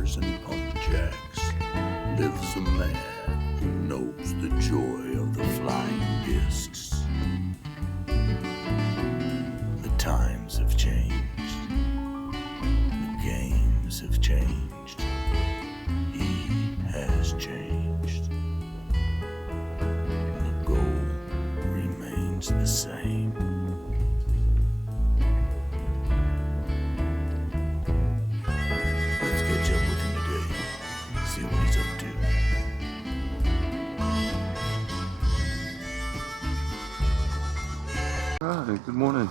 pairs and pump jacks lives a man who knows the joy of the flying discs. The times have changed. The games have changed. He has changed. The goal remains the same. Let's catch up with him today, see what he's up to. Alright, good morning.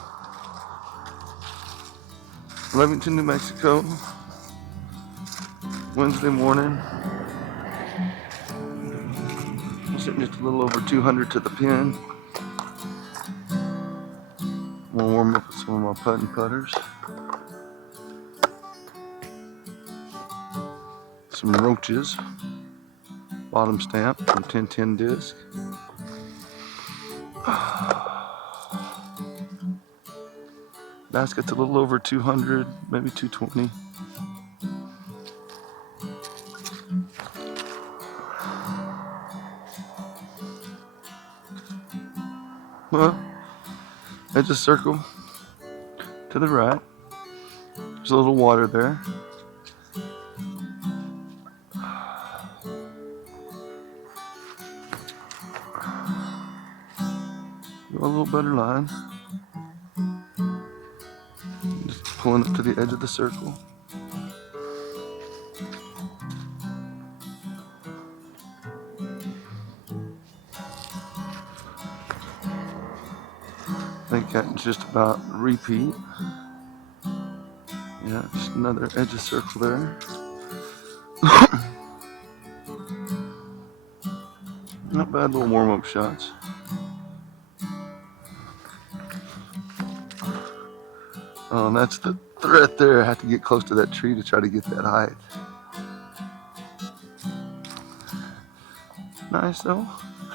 Levington, New Mexico. Wednesday morning. I'm sitting just a little over 200 to the pin. I'm gonna warm up with some of my putt and putters. Some roaches. Bottom stamp from 1010 disc. Basket's a little over 200, maybe 220. Well, edge of circle to the right. There's a little water there. Go a little better line. Just pulling up to the edge of the circle. I think that's just about repeat. Yeah, just another edge of circle there. Not bad little warm-up shots. Oh, and that's the threat there. I have to get close to that tree to try to get that height. Nice though.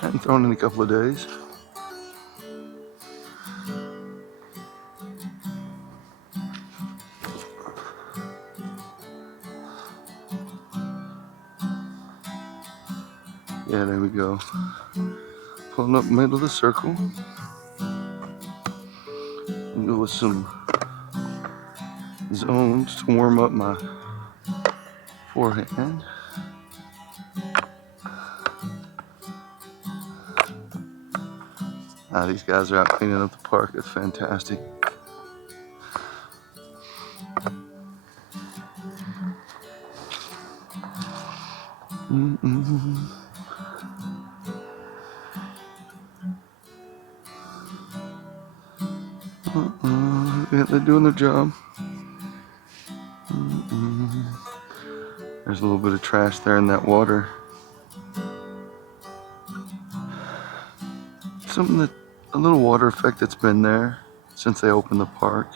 Hadn't thrown in a couple of days. Yeah, there we go. Pulling up middle of the circle. And go with some zones to warm up my forehand. These guys are out cleaning up the park. It's fantastic. Yeah, they're doing their job. There's a little bit of trash there in that water. A little water effect that's been there since they opened the park.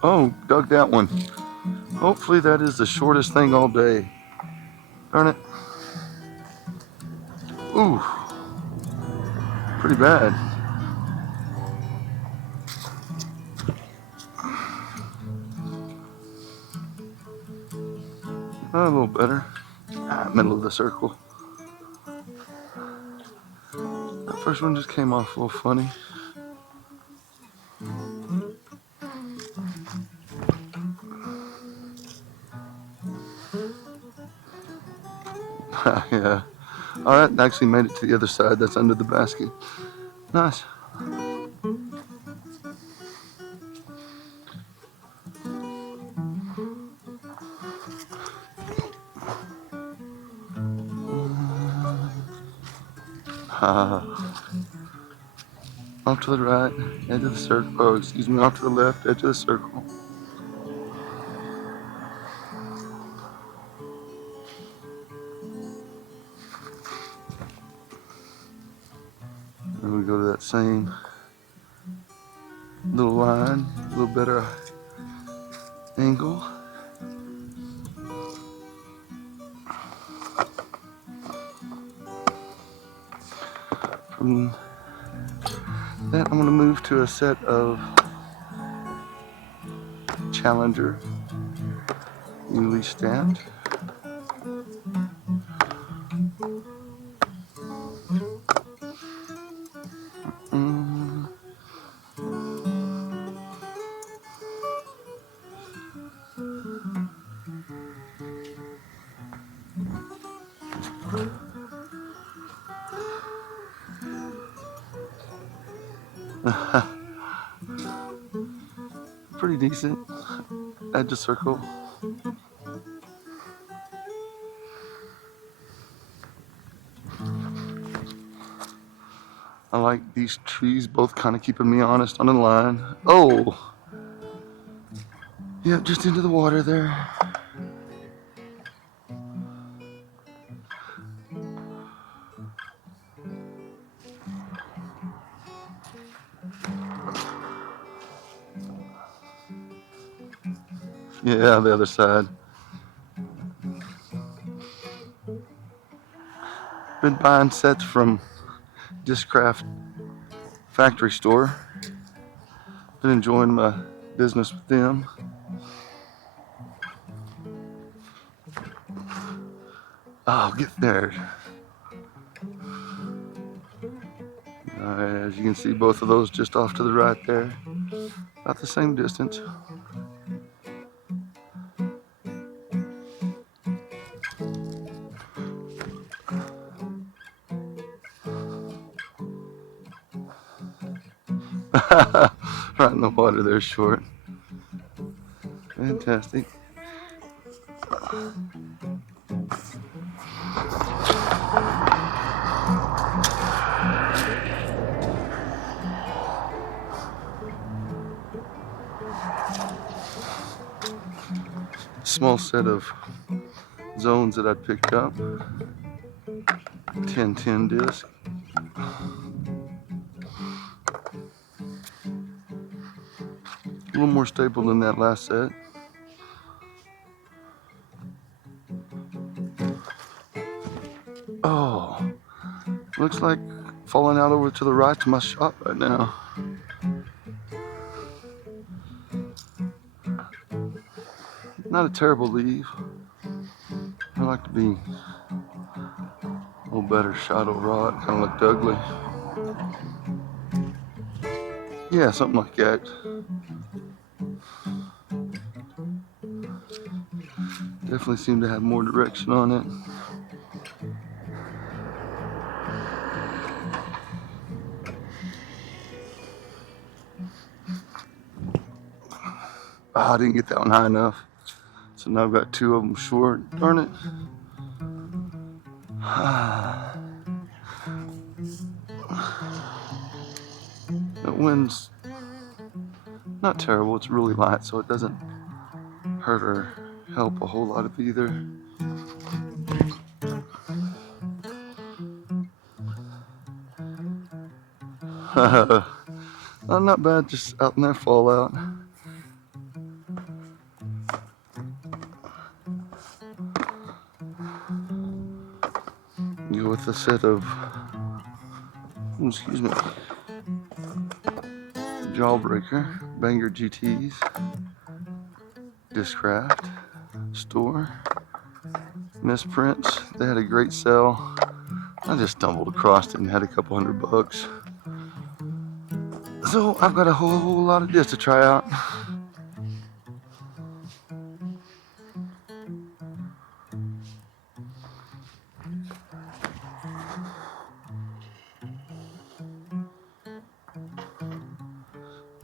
Oh, dug that one. Hopefully that is the shortest thing all day. Darn it. Ooh. Pretty bad. A little better. Middle of the circle. That first one just came off a little funny. Yeah. Oh, that actually made it to the other side. That's under the basket. Nice. Off to the right, edge of the circle. Oh, excuse me, off to the left, edge of the circle. same little line, a little better angle. From that, I'm going to move to a set of Challenger, newly stamped. Pretty decent. Edge of circle. I like these trees, both kind of keeping me honest on the line. Oh! Yep, just into the water there. Yeah, the other side. Been buying sets from Discraft factory store. Been enjoying my business with them. Oh, get there. As you can see, both of those just off to the right there. About the same distance. Right in the water there, short. Fantastic. Small set of zones that I picked up. 10-10 disc. A little more stable than that last set. Oh, looks like falling out over to the right to my shot right now. Not a terrible leave. I like to be a little better shot overall. It kind of looked ugly. Yeah, something like that. Definitely seemed to have more direction on it. Oh, I didn't get that one high enough. So now I've got two of them short. Darn it. The wind's not terrible. It's really light, so it doesn't hurt or help a whole lot of either. Not bad, just out in there fallout. Go with a set of, excuse me, Jawbreaker, Banger GTs, Discraft, store, misprints. They had a great sale. I just stumbled across it and had a couple $100. So I've got a whole lot of discs to try out.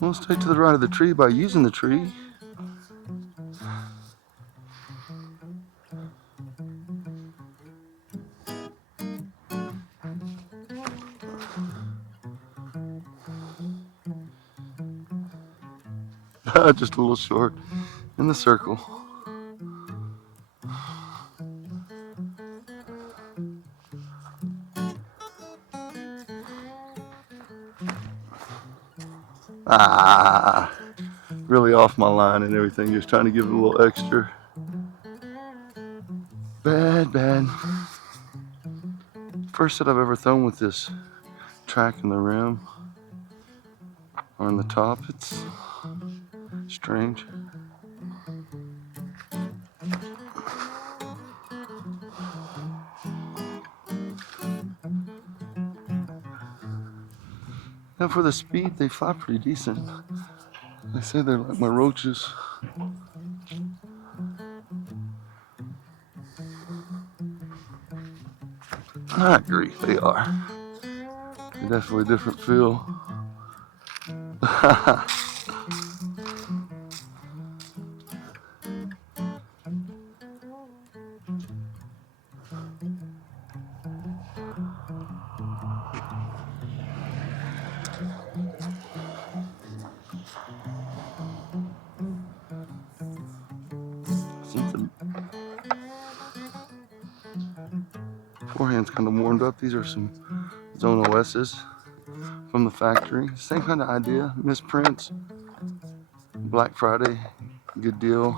We'll stay to the right of the tree by using the tree. Just a little short in the circle. Ah, really off my line and everything, just trying to give it a little extra. Bad. First set I've ever thrown with this track in the rim or in the top. It's strange. And for the speed, they fly pretty decent. They say they're like my roaches. I agree, they are. They're definitely a different feel. Since the forehand's kind of warmed up, these are some Zone OS's from the factory. Same kind of idea, misprints. Black Friday, good deal.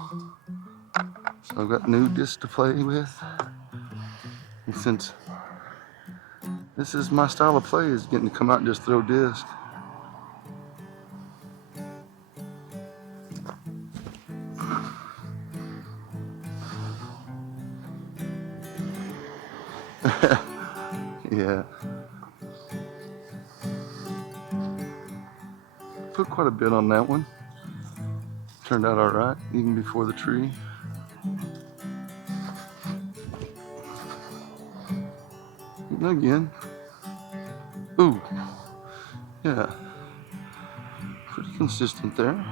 So I've got new discs to play with. And since this is my style of play, is getting to come out and just throw discs. Yeah. Put quite a bit on that one. Turned out all right, even before the tree. And again. Ooh. Yeah. Pretty consistent there.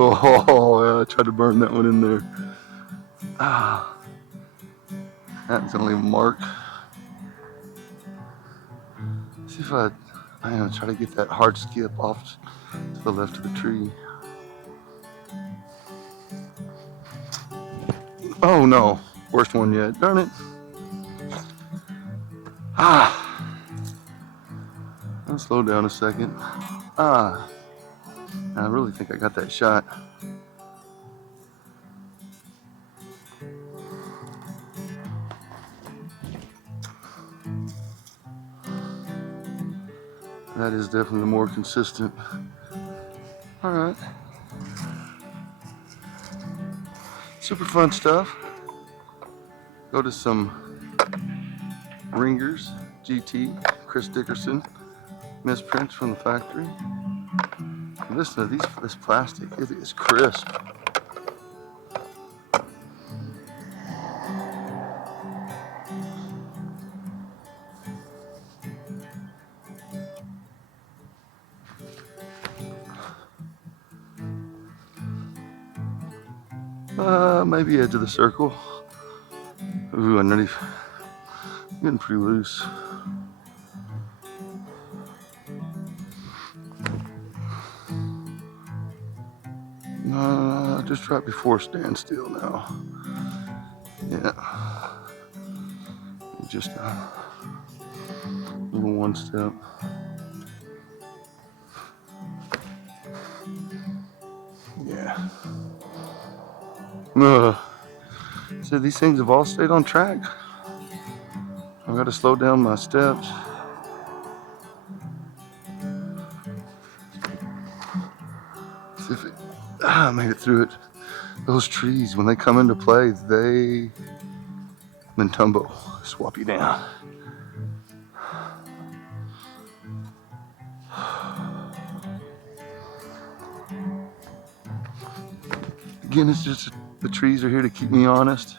Oh, yeah, I tried to burn that one in there. Ah, that's gonna leave a mark. See if I'm gonna try to get that hard skip off to the left of the tree. Oh no, worst one yet. Darn it. Ah, I'll slow down a second. Ah, I really think I got that shot. That is definitely the more consistent. All right. Super fun stuff. Go to some Ringers GT, Chris Dickerson, misprints from the factory. Listen to this plastic, it is crisp. Maybe edge of the circle. Ooh, I'm getting pretty loose. Just right before standstill now. Yeah. Just a little one step. Yeah. So these things have all stayed on track. I've got to slow down my steps. See if I made it through it. Those trees, when they come into play, they Mintumbo swap you down. Again, it's just the trees are here to keep me honest.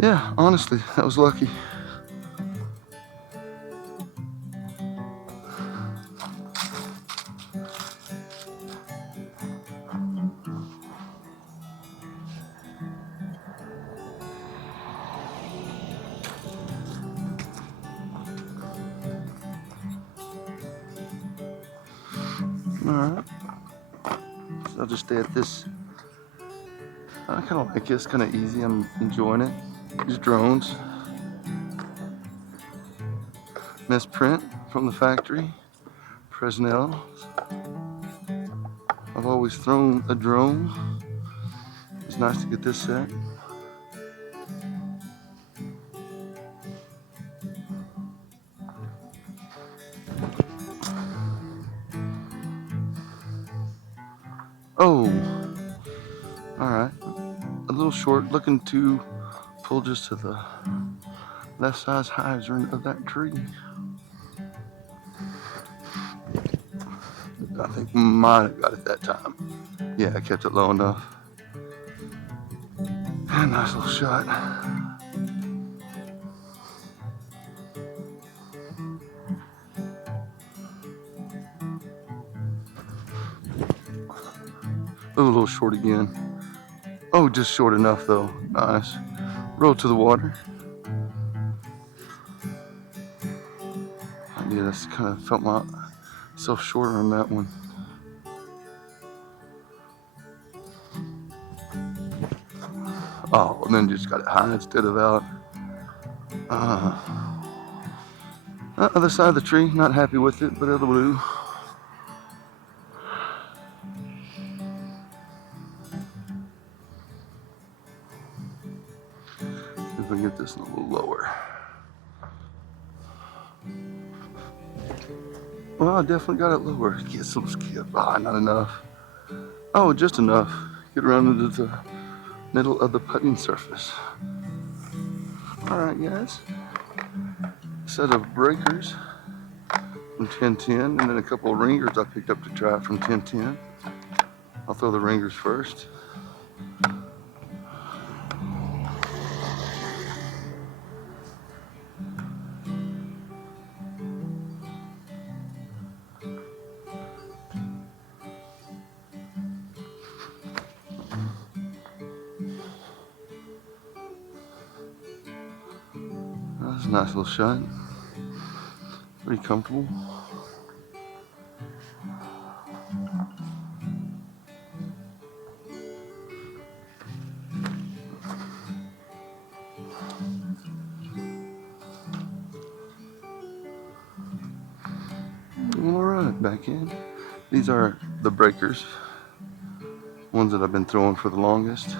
Yeah, honestly, that was lucky. Alright. So I'll just stay at this. I kind of like it. It's kind of easy. I'm enjoying it. These drones. Misprint from the factory. Fresnel. I've always thrown a drone. It's nice to get this set. Oh, alright. A little short, looking to pull just to the left size hydrant of that tree. I think might have got it that time. Yeah, I kept it low enough. Nice little shot. A little short again. Oh, just short enough though. Nice. Roll to the water. Yeah, that's kind of felt myself shorter on that one. Oh, and then just got it high instead of out. Other side of the tree, not happy with it, but it'll do. If I get this a little lower. Well, I definitely got it lower. Get some skip. Not enough. Oh, just enough. Get around into the middle of the putting surface. Alright, guys. Set of breakers from 1010, and then a couple of ringers I picked up to try from 1010. I'll throw the ringers first. That's a nice little shot. Pretty comfortable. Alright, back in. These are the breakers. Ones that I've been throwing for the longest.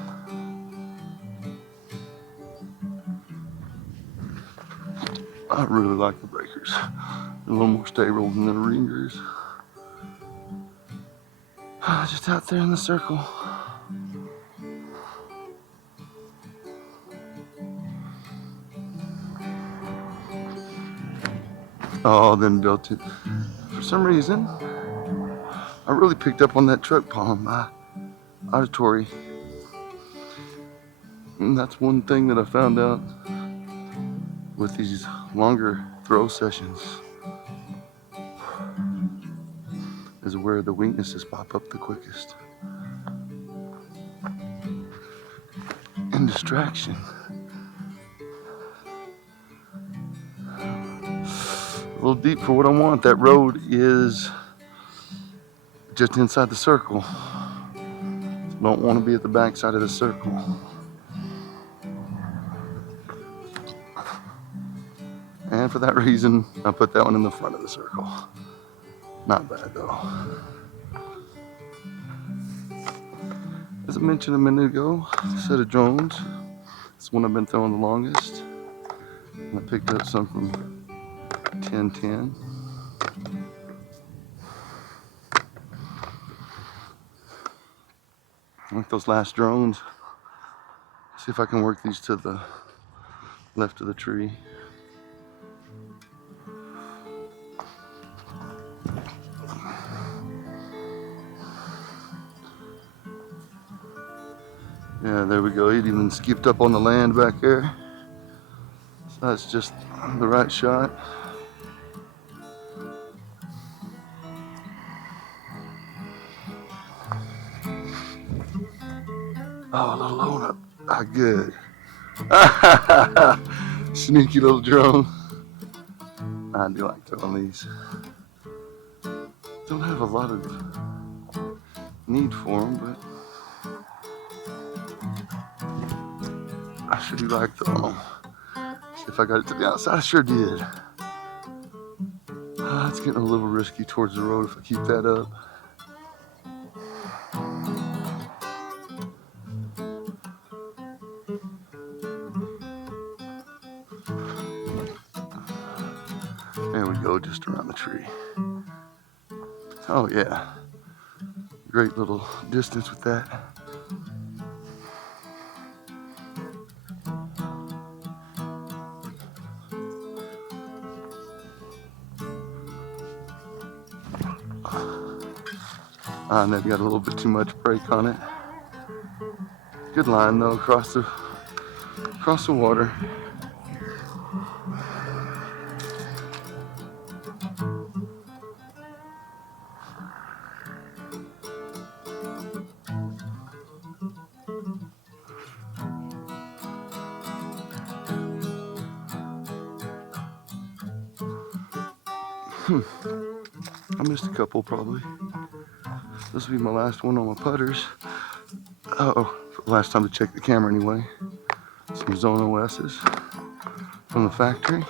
I really like the breakers. They're a little more stable than the ringers. Just out there in the circle. Oh, then built it. For some reason, I really picked up on that truck palm auditory. And that's one thing that I found out with these longer throw sessions, is where the weaknesses pop up the quickest. And distraction. A little deep for what I want. That road is just inside the circle. So don't want to be at the back side of the circle. And for that reason, I put that one in the front of the circle. Not bad though. As I mentioned a minute ago, a set of drones. It's one I've been throwing the longest. And I picked up some from 1010. Like those last drones. See if I can work these to the left of the tree. Yeah, there we go. It even skipped up on the land back there. So that's just the right shot. Oh, a little low up. Good. Sneaky little drone. I do like throwing these. Don't have a lot of need for them, but I sure do like them. See if I got it to the outside. I sure did. It's getting a little risky towards the road if I keep that up. There we go, just around the tree. Oh yeah, great little distance with that. And they've got a little bit too much brake on it. Good line though, across the water. I missed a couple probably. This will be my last one on my putters. Oh, last time to check the camera anyway. Some Zone OS's from the factory.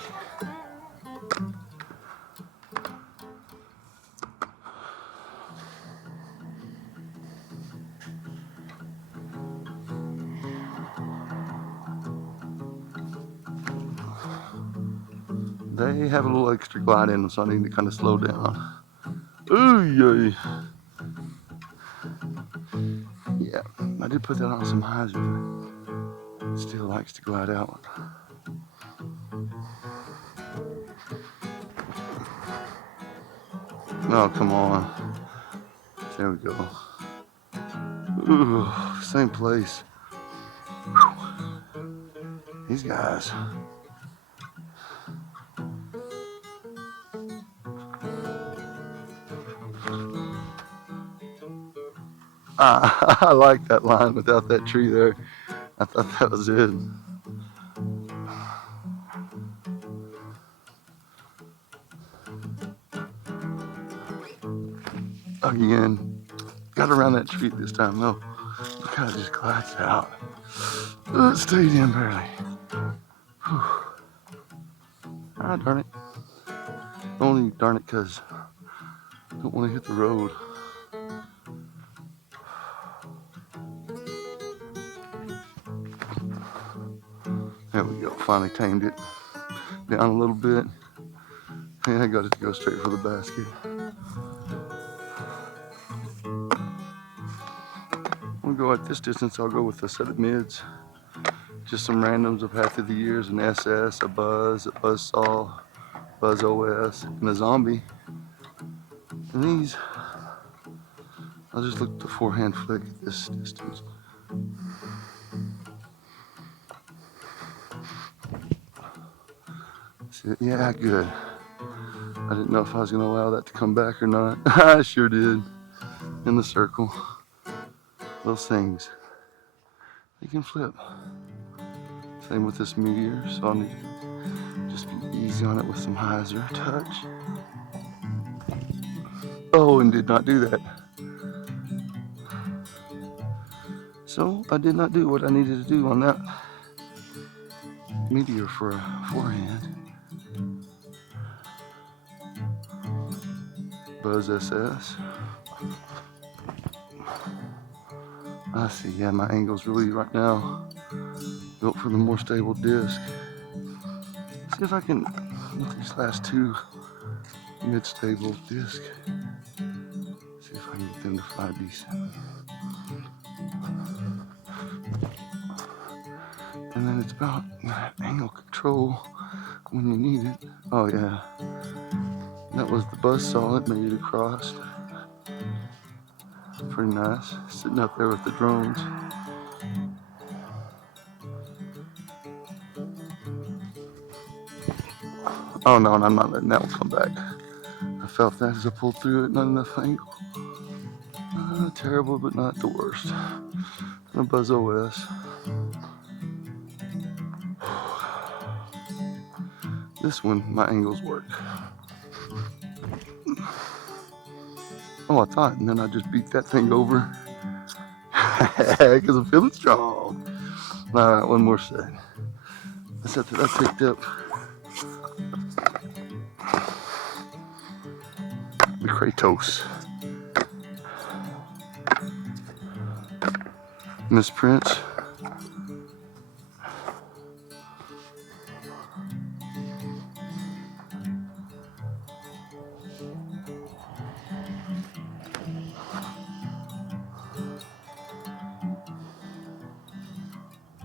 They have a little extra glide in them, so I need to kind of slow down. Ooh, yay. Yeah, I did put that on some hyzer, but it still likes to glide out. Oh, come on. There we go. Ooh, same place. Whew. These guys. I like that line without that tree there. I thought that was it. Again, got around that tree this time though. Look how it just glides out. It stayed in barely. Whew. Ah, darn it. Only darn it because I don't want to hit the road. There we go, finally tamed it down a little bit. And I got it to go straight for the basket. We'll go at this distance, I'll go with a set of mids. Just some randoms I've had through the years, an SS, a Buzz, a Buzzsaw, Buzz OS, and a Zombie. And these, I'll just look at the forehand flick at this distance. See, yeah, good. I didn't know if I was going to allow that to come back or not. I sure did. In the circle. Those things, they can flip. Same with this Meteor, so I'll need to just be easy on it with some hyzer touch. Oh, and did not do that. So I did not do what I needed to do on that Meteor for a forehand. Buzz SS. I see, yeah, my angle's really right now built for the more stable disc. See if I can, with these last two mid-stable disc, see if I can get them to fly decent. And then it's about angle control when you need it. Oh yeah, that was the Buzzsaw that made it across. Pretty nice, sitting up there with the drones. Oh no, and I'm not letting that one come back. I felt that as I pulled through it, not enough angle. Terrible, but not the worst. And a Buzz OS. This one, my angles work. Oh, I thought, and then I just beat that thing over because I'm feeling strong. All right, one more set. The set that I picked up, the Kratos. Misprints.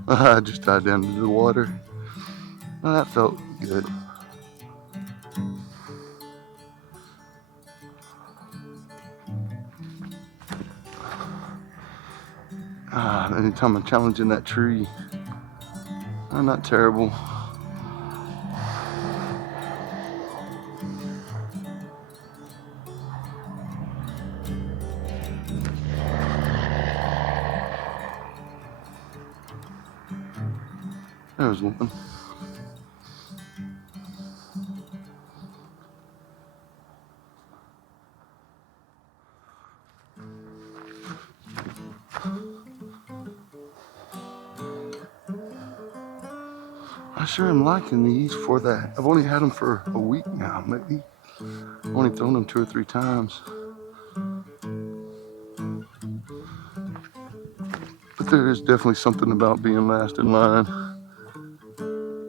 I just dived down into the water. Well, that felt good. Anytime I'm challenging that tree, I'm not terrible. There's one. I sure am liking these for that. I've only had them for a week now, maybe. I've only thrown them 2 or 3 times. But there is definitely something about being last in line,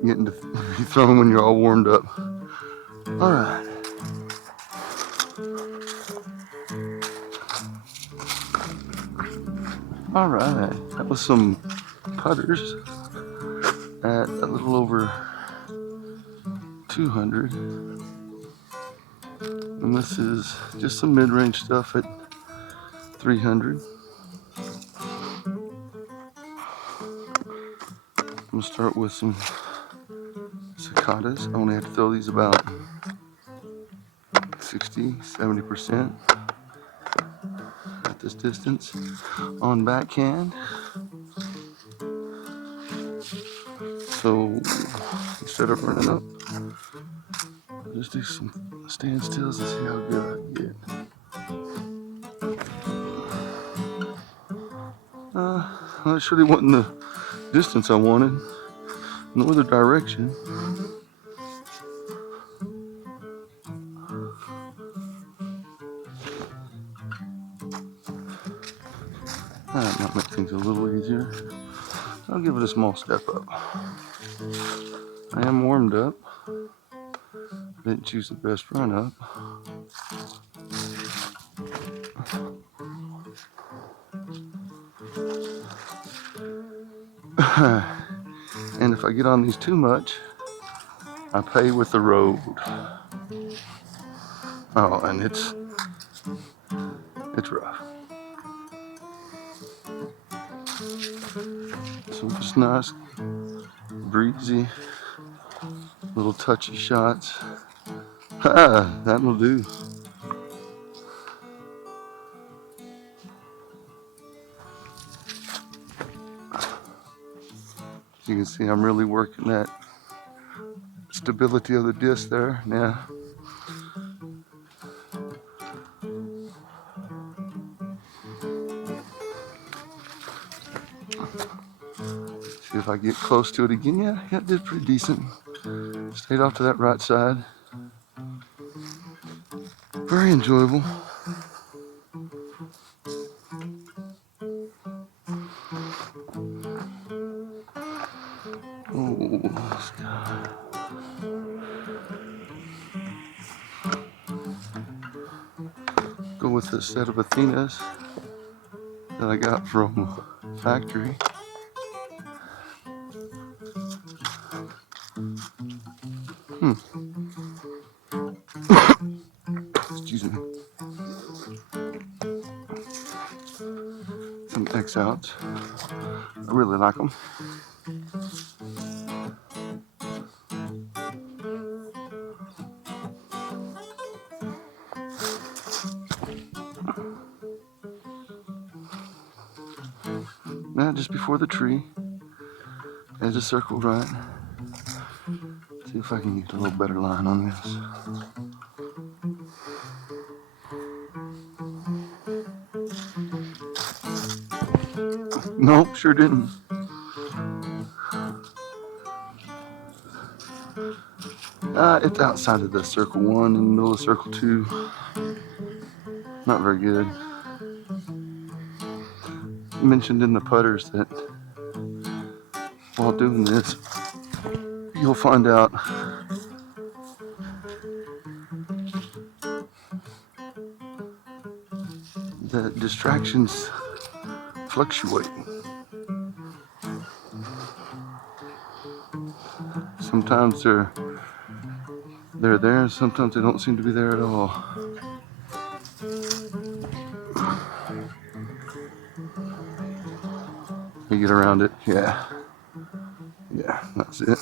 getting to be thrown when you're all warmed up. All right. All right. That was some putters at a little over 200. And this is just some mid-range stuff at 300. I'm gonna start with some cicadas. I only have to throw these about 60-70% at this distance on backhand. So instead of running up, I'll just do some standstills and see how good I get. That surely wasn't the distance I wanted. No other direction. That might make things a little easier. I'll give it a small step up. I am warmed up. Didn't choose the best run up. And if I get on these too much, I pay with the road. Oh, and it's rough. Some just nice, breezy, little touchy shots. That'll do. You can see I'm really working that stability of the disc there. Yeah. See if I get close to it again. Yeah, it did pretty decent. Stayed off to that right side. Very enjoyable. Oh, go with this set of Athenas that I got from factory. Excuse me. Some X outs. I really like them. Now just before the tree, edge is circled right. See if I can get a little better line on this. Nope, sure didn't. It's outside of the circle 1 in the middle of circle 2. Not very good. Mentioned in the putters that while doing this, you'll find out that distractions fluctuate. Sometimes they're there, and sometimes they don't seem to be there at all. You get around it, yeah, that's it.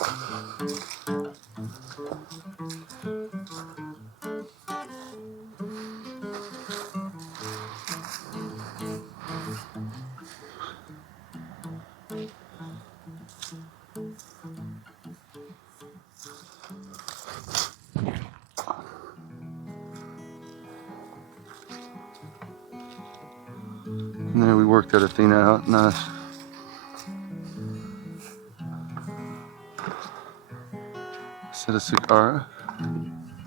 And there we worked that Athena out, nice. Set a cigar. I'm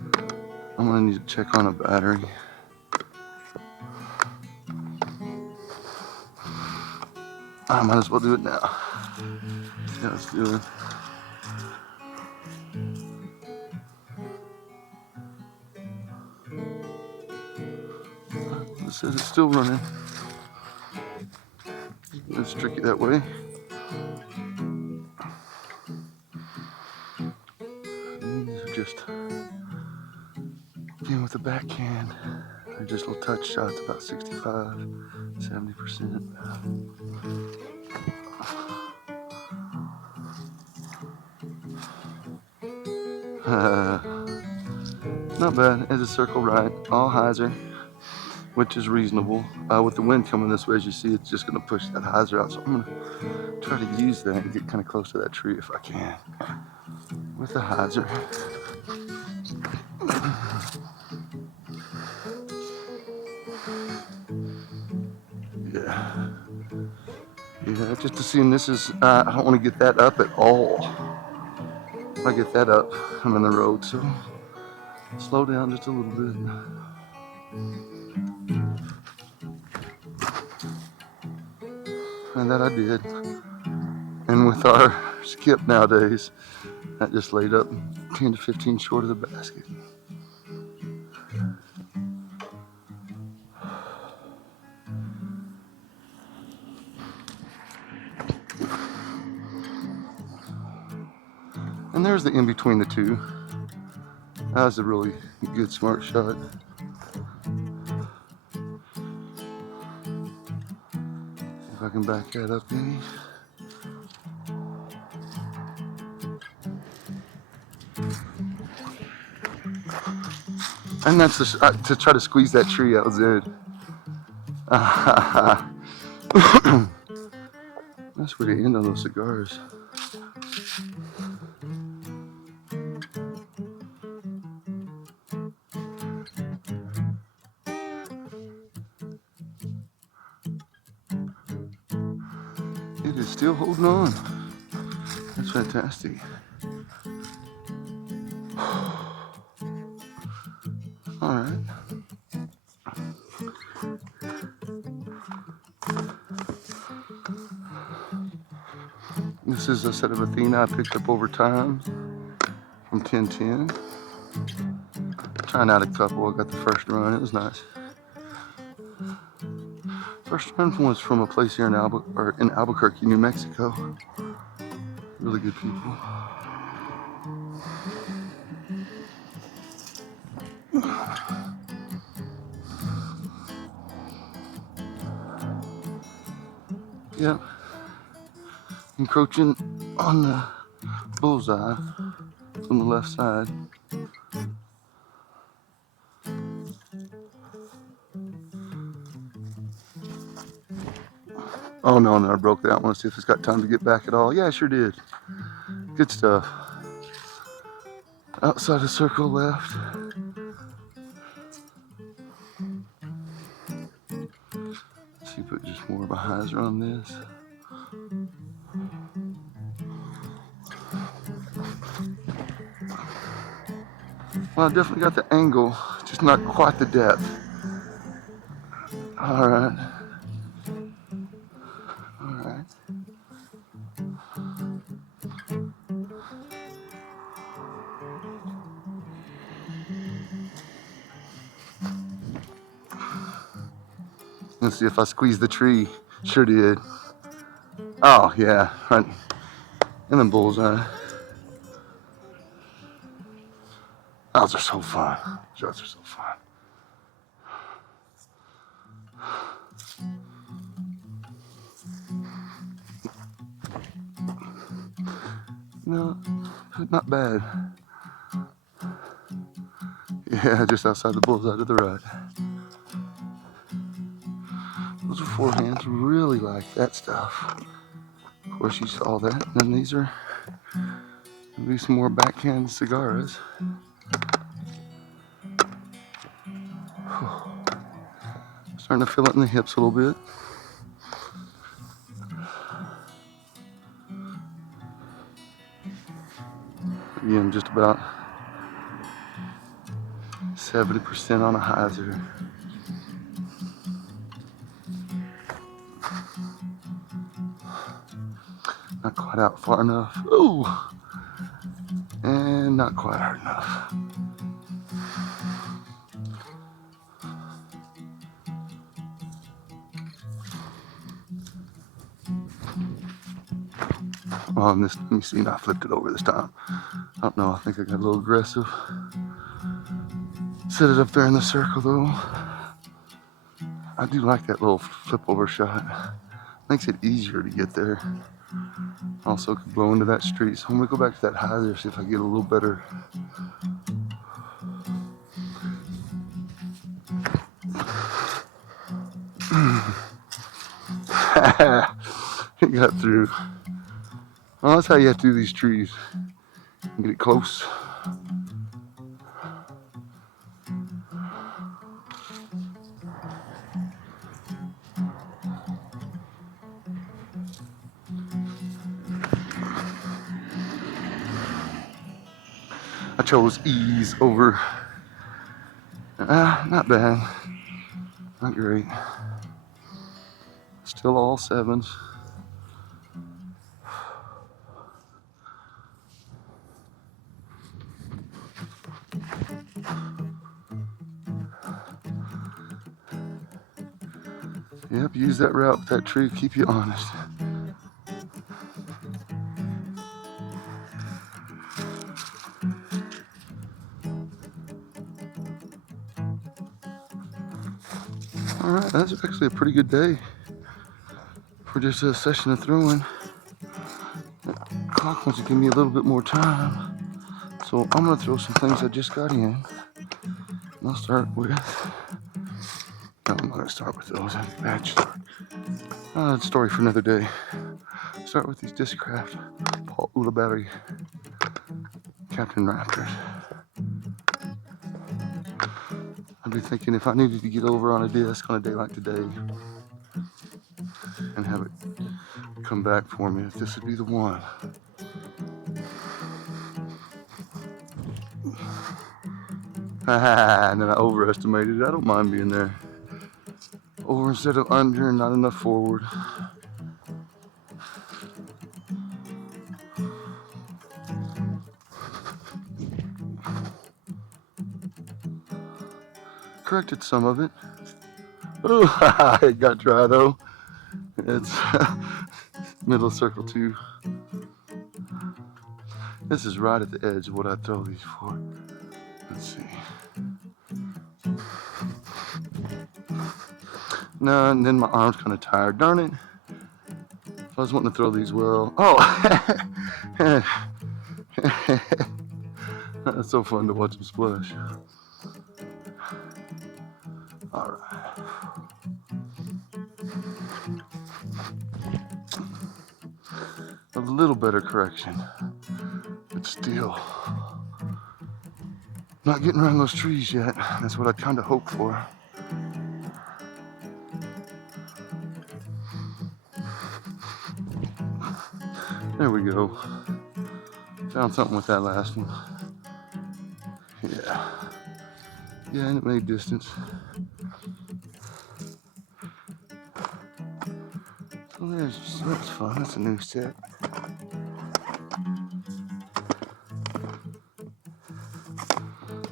gonna need to check on a battery. I might as well do it now. Yeah, let's do it. It says it's still running. It's tricky that way. These are just, again with the backhand, they're just little touch shots, about 65, 70%. Not bad. As a circle right, all hyzer, which is reasonable. With the wind coming this way, as you see, it's just going to push that hyzer out. So I'm going to try to use that and get kind of close to that tree if I can with the hyzer. Yeah, just to see, and this is, I don't want to get that up at all. If I get that up, I'm in the road, so slow down just a little bit. And that I did. And with our skip nowadays, that just laid up 10 to 15 short of the basket. And there's the in between the two. That was a really good, smart shot. If I can back that up any. And that's to try to squeeze that tree out, Zed. That's where they end on those cigars. It is still holding on. That's fantastic. All right. This is a set of Athena I picked up over time from 1010. Trying out a couple. I got the first run. It was nice. First run was from a place here in Albuquerque, New Mexico. Really good people. Yep. Encroaching on the bullseye from the left side. Oh no, I broke that one. Let's see if it's got time to get back at all. Yeah, I sure did. Good stuff. Outside the circle left. See, put just more of a hyzer on this. Well, I definitely got the angle, just not quite the depth. All right. All right. Let's see if I squeeze the tree. Sure did. Oh, yeah. Right in the bullseye. Those are so fun. Shots are so fun. No, not bad. Yeah, just outside the bullseye to the right. Those are forehands. Really like that stuff. Of course, you saw that. And then these are maybe some more backhand cigars. Starting to feel it in the hips a little bit. Again, just about 70% on a hyzer. Not quite out far enough. Ooh! And not quite hard enough. Oh, and this, let me see, I flipped it over this time. I don't know, I think I got a little aggressive. Set it up there in the circle though. I do like that little flip over shot. Makes it easier to get there. Also could blow into that street. So I'm gonna go back to that high there, see if I get a little better. It got through. Well, that's how you have to do these trees. Get it close. I chose ease over. Not bad. Not great. Still all sevens. Yep, use that route with that tree, keep you honest. All right, that's actually a pretty good day for just a session of throwing. The clock wants to give me a little bit more time, so I'm gonna throw some things I just got in. And I'll start with, no, I'm not gonna start with those, that's a bad start. Story for another day. Start with these Discraft Paul Ulibarri Captain Raptors. I'd be thinking if I needed to get over on a disc on a day like today and have it come back for me, if this would be the one. And then I overestimated it. I don't mind being there. Over instead of under and not enough forward. Corrected some of it. Oh, it got dry though. It's middle circle 2. This is right at the edge of what I throw these for. Let's see. No, and then my arm's kind of tired. Darn it. If I was wanting to throw these well. Oh! That's so fun to watch them splash. All right. A little better correction, but still not getting around those trees yet. That's what I kind of hope for. There we go. Found something with that last one. Yeah. Yeah, and it made distance. So that's fun. That's a new set.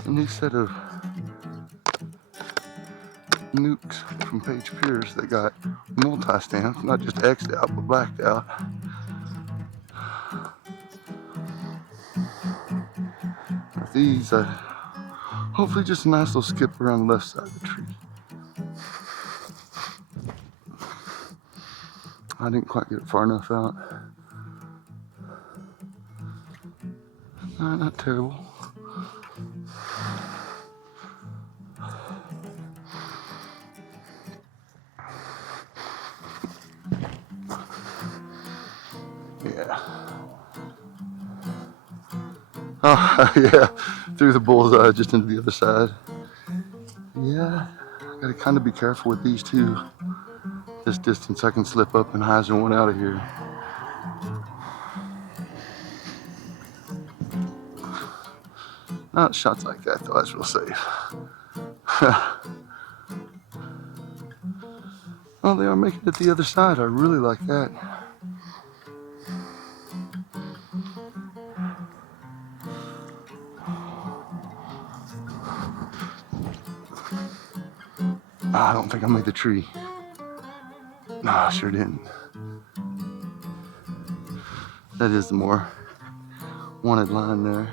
A new set of nukes from Page Pierce that got multi-stamped, not just X'd out, but blacked out. With these, hopefully just a nice little skip around the left side of the tree. I didn't quite get it far enough out. Not terrible. Yeah. Oh, yeah. Through the bullseye, just into the other side. Yeah. I gotta kind of be careful with these two. This distance, I can slip up and hyzer one out of here. Not shots like that, though. That's real safe. Oh, they are making it the other side. I really like that. I don't think I made the tree. No, I sure didn't. That is the more wanted line there.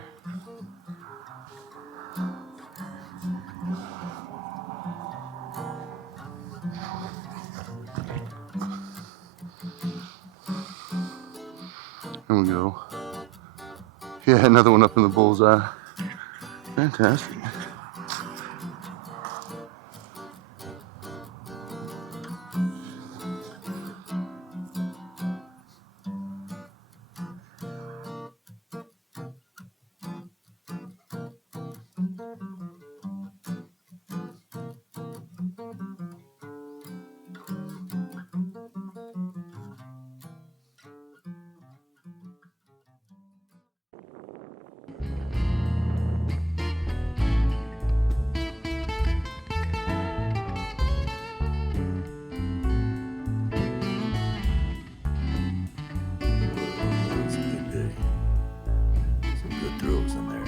There we go. Yeah, another one up in the bullseye. Fantastic. It's a good day. Some good throws in there.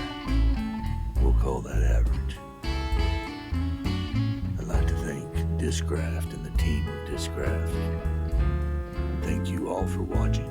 We'll call that average. I'd like to thank Discraft and the team of Discraft. Thank you all for watching.